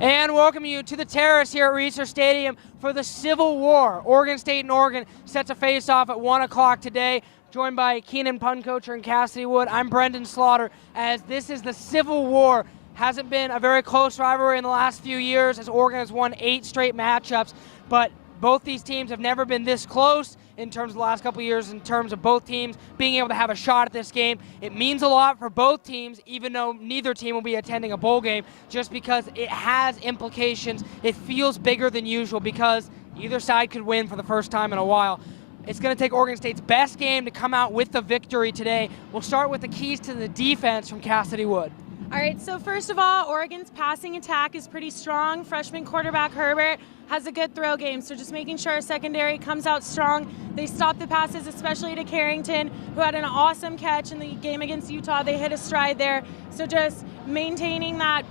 And welcome you to the terrace here at Research Stadium for the Civil War. Oregon State and Oregon set to face off at 1 o'clock today, joined by Keenan, Puncocher, and Cassidy Wood. I'm Brenden Slaughter, as this is the Civil War. Hasn't been a very close rivalry in the last few years, as Oregon has won 8 straight matchups, but both these teams have never been this close in terms of the last couple of years, in terms of both teams being able to have a shot at this game. It means a lot for both teams, even though neither team will be attending a bowl game, just because it has implications. It feels bigger than usual because either side could win for the first time in a while. It's going to take Oregon State's best game to come out with the victory today. We'll start with the keys to the defense from Cassidy Wood. All right, so first of all, Oregon's passing attack is pretty strong. Freshman quarterback Herbert has a good throw game, so just making sure our secondary comes out strong. They stop the passes, especially to Carrington, who had an awesome catch in the game against Utah. They hit a stride there. So just maintaining that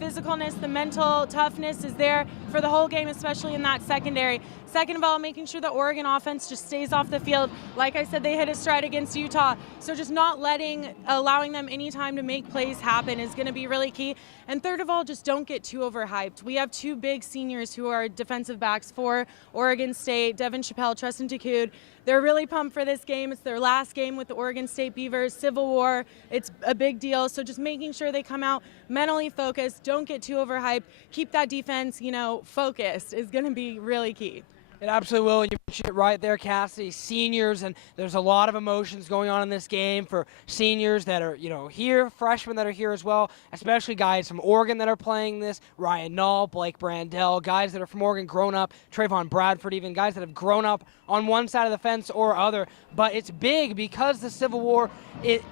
physicalness, the mental toughness is there for the whole game, especially in that secondary. Second of all, making sure the Oregon offense just stays off the field. Like I said, they hit a stride against Utah. So just not allowing them any time to make plays happen is going to be really key. And third of all, just don't get too overhyped. We have 2 big seniors who are defensive backs for Oregon State, Devin Chappelle, Treston Takud. They're really pumped for this game. It's their last game with the Oregon State Beavers, Civil War. It's a big deal. So just making sure they come out mentally focused, don't get too overhyped, keep that defense, focused is going to be really key. It absolutely will. You mentioned it right there, Cassidy. Seniors, and there's a lot of emotions going on in this game for seniors that are, here, freshmen that are here as well, especially guys from Oregon that are playing this, Ryan Nall, Blake Brandel, guys that are from Oregon grown up, Trayvon Bradford even, guys that have grown up on one side of the fence or other. But it's big because the Civil War, it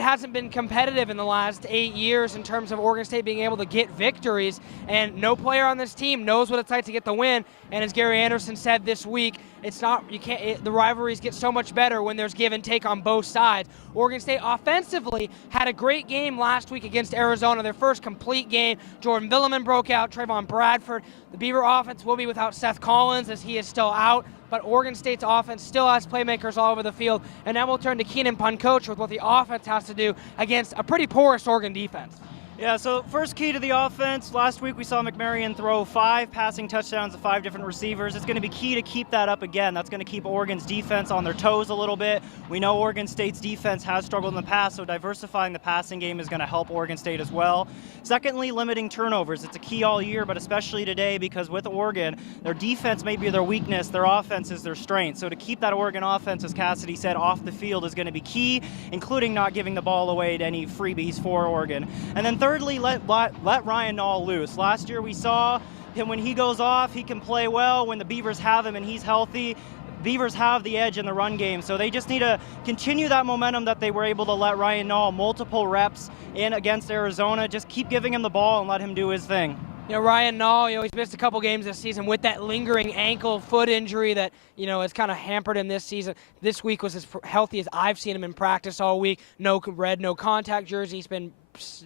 hasn't been competitive in the last 8 years in terms of Oregon State being able to get victories, and no player on this team knows what it's like to get the win. And as Gary Anderson said this week, the rivalries get so much better when there's give and take on both sides. Oregon State offensively had a great game last week against Arizona, their first complete game. Jordan Villeman broke out, Trayvon Bradford. The Beaver offense will be without Seth Collins as he is still out, but Oregon State's offense still has playmakers all over the field. And now we'll turn to Keenan, Puncocher, with what the offense has to do against a pretty porous Oregon defense. Yeah, so first key to the offense, last week we saw McMarion throw 5 passing touchdowns to 5 different receivers. It's going to be key to keep that up again. That's going to keep Oregon's defense on their toes a little bit. We know Oregon State's defense has struggled in the past, so diversifying the passing game is going to help Oregon State as well. Secondly, limiting turnovers. It's a key all year, but especially today, because with Oregon, their defense may be their weakness, their offense is their strength. So to keep that Oregon offense, as Cassidy said, off the field is going to be key, including not giving the ball away to any freebies for Oregon. And then thirdly, let Ryan Nall loose. Last year we saw him, when he goes off, he can play well. When the Beavers have him and he's healthy, Beavers have the edge in the run game. So they just need to continue that momentum that they were able to let Ryan Nall multiple reps in against Arizona. Just keep giving him the ball and let him do his thing. Ryan Nall, he's missed a couple games this season with that lingering ankle foot injury that, has kind of hampered him this season. This week was as healthy as I've seen him in practice all week. No red, no contact jersey. He's been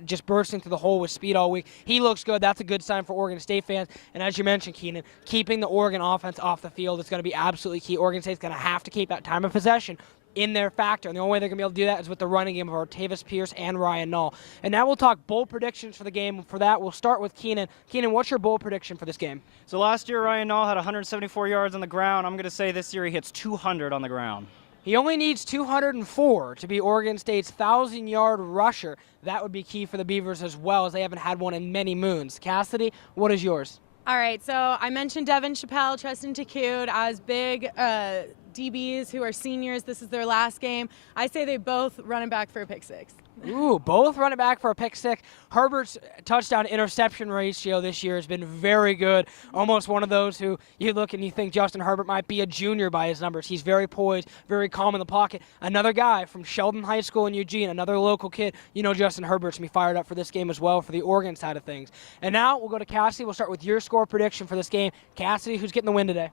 just bursting through the hole with speed all week. He looks good. That's a good sign for Oregon State fans. And as you mentioned, Keenan, keeping the Oregon offense off the field is going to be absolutely key. Oregon State's going to have to keep that time of possession in their factor, and the only way they're going to be able to do that is with the running game of Artavis Pierce and Ryan Nall. And now we'll talk bowl predictions for the game. For that, we'll start with Keenan. Keenan, what's your bowl prediction for this game? So last year, Ryan Nall had 174 yards on the ground. I'm going to say this year he hits 200 on the ground. He only needs 204 to be Oregon State's 1,000-yard rusher. That would be key for the Beavers as well, as they haven't had one in many moons. Cassidy, what is yours? All right, so I mentioned Devin Chappelle, Treston Takud as big DBs who are seniors. This is their last game. I say they both run it back for a pick 6. Ooh, both run it back for a pick 6. Herbert's touchdown-interception ratio this year has been very good. Almost one of those who you look and you think Justin Herbert might be a junior by his numbers. He's very poised, very calm in the pocket. Another guy from Sheldon High School in Eugene, another local kid. Justin Herbert's going to be fired up for this game as well for the Oregon side of things. And now we'll go to Cassidy. We'll start with your score prediction for this game. Cassidy, who's getting the win today?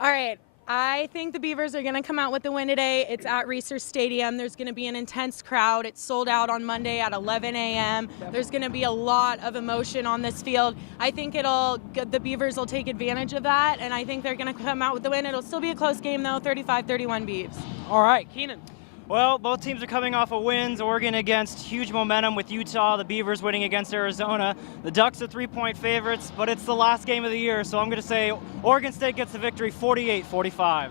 All right. I think the Beavers are going to come out with the win today. It's at Research Stadium. There's going to be an intense crowd. It's sold out on Monday at 11 a.m. There's going to be a lot of emotion on this field. I think the Beavers will take advantage of that, and I think they're going to come out with the win. It'll still be a close game, though, 35-31 Beavs. All right, Keenan. Well, both teams are coming off of wins. Oregon against huge momentum with Utah, the Beavers winning against Arizona. The Ducks are 3-point favorites, but it's the last game of the year, so I'm going to say Oregon State gets the victory 48-45.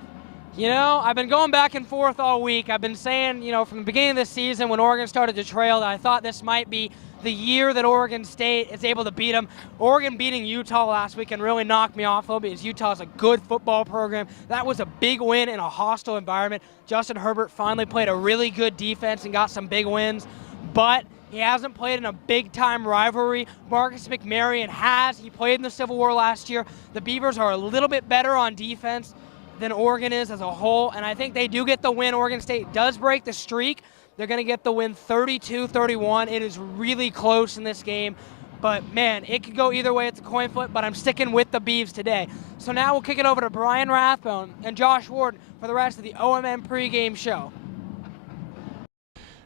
You know, I've been going back and forth all week. I've been saying, you know, from the beginning of the season when Oregon started to trail, that I thought this might be the year that Oregon State is able to beat them. Oregon beating Utah last weekend really knocked me off a little bit, because Utah's a good football program. That was a big win in a hostile environment. Justin Herbert finally played a really good defense and got some big wins, but he hasn't played in a big-time rivalry. Marcus McMaryion has. He played in the Civil War last year. The Beavers are a little bit better on defense than Oregon is as a whole, and I think they do get the win. Oregon State does break the streak. They're going to get the win 32-31. It is really close in this game, but man, it could go either way. It's a coin flip, but I'm sticking with the Beavs today. So now we'll kick it over to Brian Rathbone and Josh Worden for the rest of the OMN pregame show.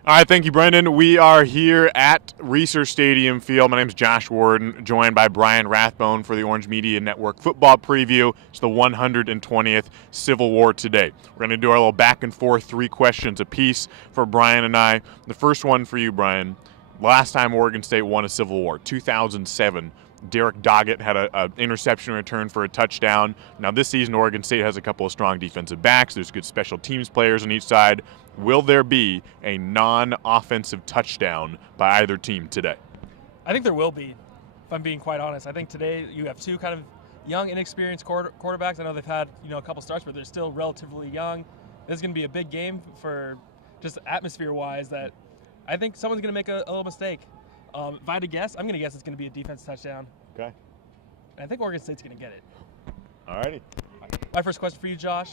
All right, thank you, Brenden. We are here at Reser Stadium Field. My name is Josh Worden, joined by Brian Rathbone for the Orange Media Network football preview. It's the 120th Civil War today. We're going to do our little back and forth, 3 questions apiece for Brian and I. The first one for you, Brian. Last time Oregon State won a Civil War, 2007. Derek Doggett had an interception return for a touchdown. Now this season, Oregon State has a couple of strong defensive backs. There's good special teams players on each side. Will there be a non-offensive touchdown by either team today? I think there will be, if I'm being quite honest. I think today you have 2 kind of young, inexperienced quarterbacks. I know they've had a couple starts, but they're still relatively young. This is going to be a big game for just atmosphere-wise that I think someone's going to make a little mistake. If I had to guess, I'm going to guess it's going to be a defense touchdown. Okay. And I think Oregon State's going to get it. All righty. My first question for you, Josh.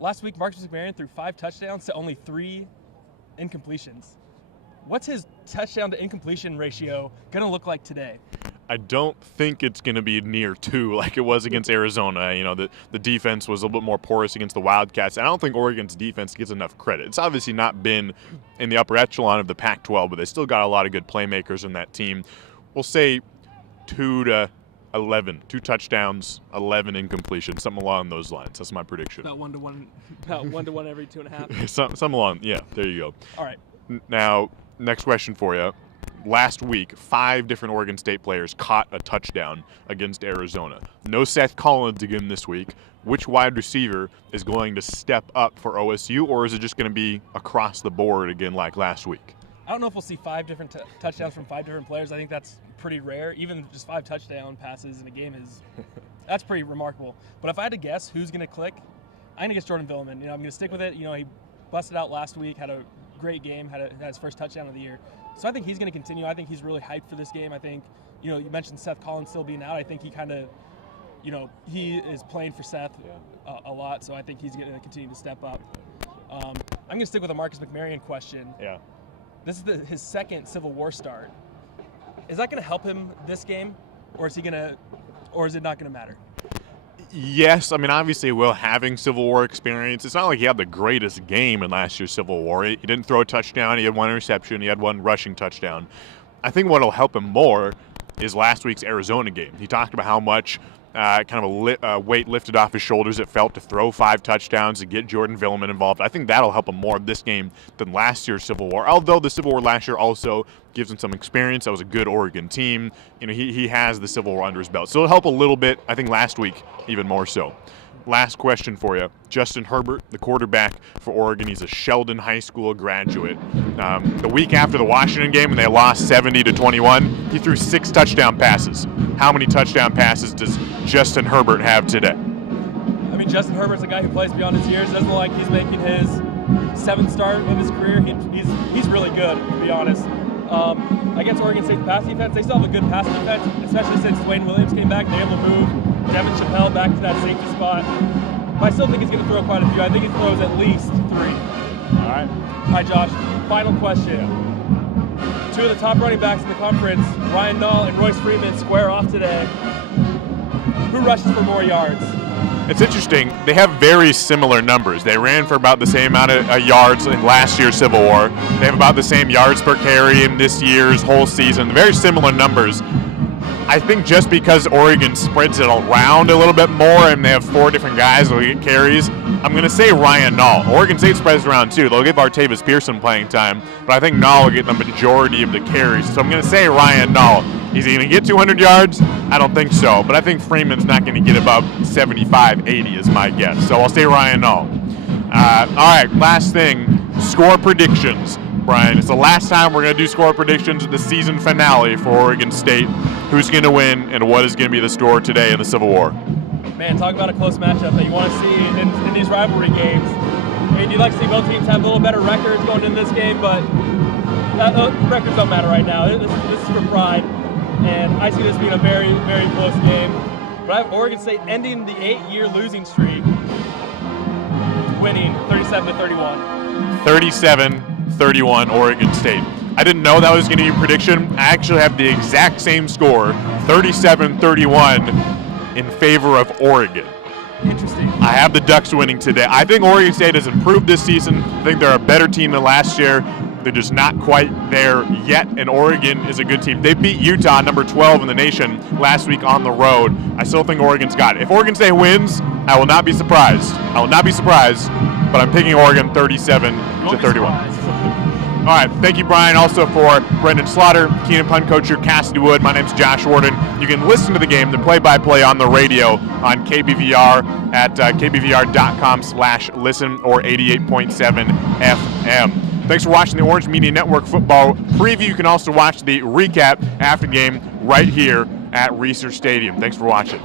Last week, Marcus McMaryion threw 5 touchdowns to only 3 incompletions. What's his touchdown to incompletion ratio going to look like today? I don't think it's going to be near 2 like it was against Arizona. You know, the defense was a little bit more porous against the Wildcats. I don't think Oregon's defense gets enough credit. It's obviously not been in the upper echelon of the Pac-12, but they still got a lot of good playmakers in that team. We'll say 2 to 11, 2 touchdowns, 11 incompletions, something along those lines. That's my prediction. About 1-to-1, about 1-to-1 every 2.5. Some along, yeah, there you go. All right. Now, next question for you. Last week, 5 different Oregon State players caught a touchdown against Arizona. No Seth Collins again this week. Which wide receiver is going to step up for OSU, or is it just going to be across the board again like last week? I don't know if we'll see 5 different touchdowns from 5 different players. I think that's pretty rare. Even just 5 touchdown passes in a game that's pretty remarkable. But if I had to guess who's going to click, I'm going to guess Jordan Villeman. I'm going to stick with it. He busted out last week, had a great game, had his first touchdown of the year. So I think he's going to continue. I think he's really hyped for this game. I think, you mentioned Seth Collins still being out. I think he kind of, he is playing for Seth a lot. So I think he's going to continue to step up. I'm going to stick with a Marcus McMaryion question. Yeah. This is his second Civil War start. Is that going to help him this game, or is it not going to matter? Yes, I mean, obviously, Will having Civil War experience, it's not like he had the greatest game in last year's Civil War. He didn't throw a touchdown. He had 1 interception. He had 1 rushing touchdown. I think what will help him more is last week's Arizona game. He talked about how much weight lifted off his shoulders it felt to throw 5 touchdowns, to get Jordan Villeman involved. I think that'll help him more this game than last year's Civil War, although the Civil War last year also gives him some experience. That was a good Oregon team. He has the Civil War under his belt. So it'll help a little bit, I think last week even more so. Last question for you. Justin Herbert, the quarterback for Oregon, he's a Sheldon High School graduate. The week after the Washington game when they lost 70-21, he threw 6 touchdown passes. How many touchdown passes does Justin Herbert have today? I mean, Justin Herbert's a guy who plays beyond his years. Doesn't look like he's making his 7th start of his career. He's really good, to be honest. Against Oregon State's pass defense, they still have a good pass defense, especially since Dwayne Williams came back. They're able to move Devin Chappelle back to that safety spot. But I still think he's going to throw quite a few. I think he throws at least 3. All right, Josh, final question. 2 of the top running backs in the conference, Ryan Nall and Royce Freeman, square off today. Who rushes for more yards? It's interesting. They have very similar numbers. They ran for about the same amount of yards in last year's Civil War. They have about the same yards per carry in this year's whole season. Very similar numbers. I think just because Oregon spreads it around a little bit more and they have 4 different guys who get carries, I'm going to say Ryan Nall. Oregon State spreads around too. They'll give Artavis Pearson playing time, but I think Nall will get the majority of the carries. So I'm going to say Ryan Nall. Is he going to get 200 yards? I don't think so, but I think Freeman's not going to get above 75, 80 is my guess. So I'll say Ryan Nall. All right, last thing, score predictions. Brian, it's the last time we're going to do score predictions at the season finale for Oregon State. Who's going to win and what is going to be the score today in the Civil War? Man, talk about a close matchup that you want to see in these rivalry games. And you'd like to see both teams have a little better records going into this game, but records don't matter right now. This is for pride, and I see this being a very, very close game. But I have Oregon State ending the 8-year losing streak, winning 37-31. 37-31 Oregon State. I didn't know that was going to be a prediction. I actually have the exact same score, 37-31 in favor of Oregon. Interesting. I have the Ducks winning today. I think Oregon State has improved this season. I think they're a better team than last year. They're just not quite there yet, and Oregon is a good team. They beat Utah, number 12 in the nation, last week on the road. I still think Oregon's got it. If Oregon State wins, I will not be surprised. I will not be surprised, but I'm picking Oregon 37-31. All right, thank you, Brian, also for Brenden Slaughter, Keenan Puncocher, Cassidy Wood. My name's Josh Worden. You can listen to the game, the play-by-play on the radio on KBVR at kbvr.com/listen or 88.7 FM. Thanks for watching the Orange Media Network football preview. You can also watch the recap after the game right here at Reser Stadium. Thanks for watching.